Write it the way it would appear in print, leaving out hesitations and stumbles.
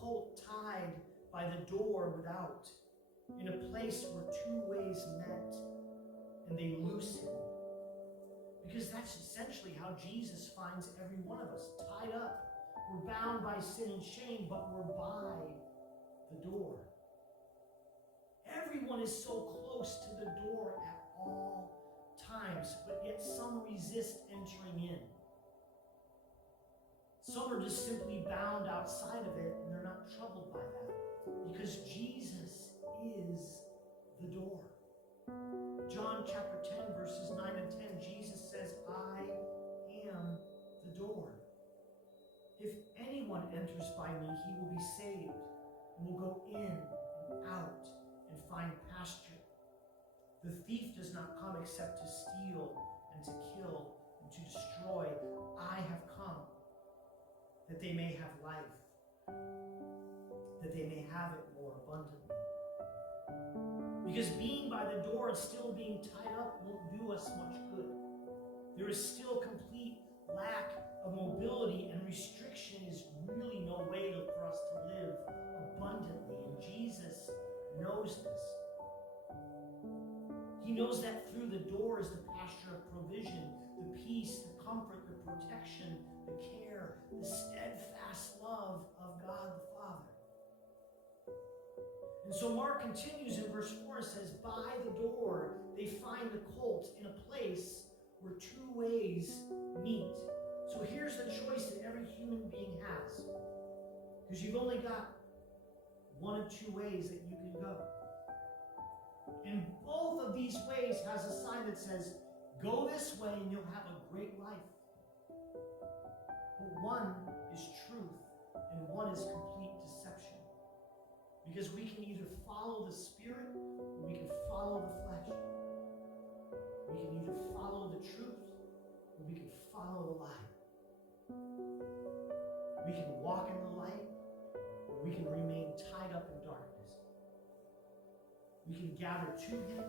colt tied by the door without, in a place where two ways met, and they loose him. Because that's essentially how Jesus finds every one of us, tied up. We're bound by sin and shame, but we're by the door. Everyone is so close to the door at all times, but yet some resist entering in. Some are just simply bound outside of it, and they're not troubled by that, because Jesus is the door. John chapter 10, verses 9 and 10, Jesus says, I am the door. If anyone enters by me, he will be saved, and will go in and out and find pasture. The thief does not come except to steal and to kill and to destroy. I have come that they may have life, that they may have it more abundantly. Because being by the door and still being tied up won't do us much good. There is still complete lack of mobility, and restriction is really no way for us to live abundantly. And Jesus knows this. He knows that through the door is the pasture of provision, the peace, the comfort, the protection, the care, the steadfast love of God the Father. And so Mark continues in verse 4 and says, by the door they find the colt in a place where two ways meet. So here's the choice that every human being has. Because you've only got one of two ways that you can go. And both of these ways has a sign that says, go this way and you'll have a great life. But one is truth and one is complete deception. Because we can either follow the Spirit or we can follow the flesh. We can either follow the truth or we can follow the lie. We can walk in the light or we can remain tied up in darkness. We can gather to Him